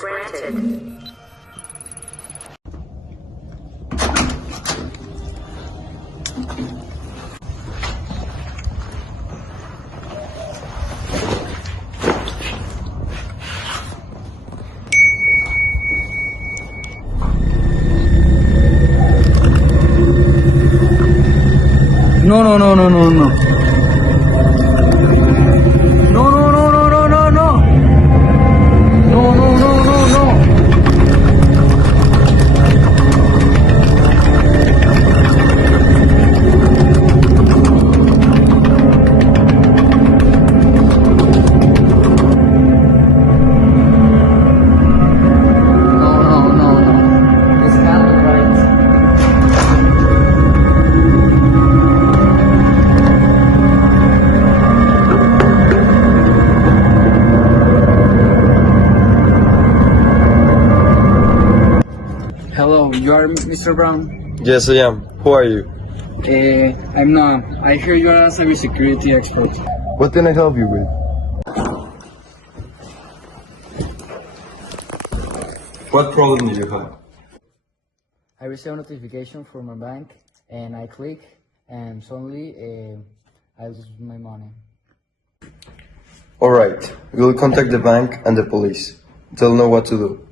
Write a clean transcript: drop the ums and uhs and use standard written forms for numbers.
granted. No, no, no, no, no, no. No, no, no, no, no, no, no. No, no, no, no, no. No, no, no, no. This can't be right. Hello, you are Mr. Brown? Yes, I am. Who are you? I'm Noah. I hear you are a cybersecurity expert. What can I help you with? What problem do you have? I received a notification from my bank and I click and suddenly I lose my money. Alright, we'll contact the bank and the police. They'll know what to do.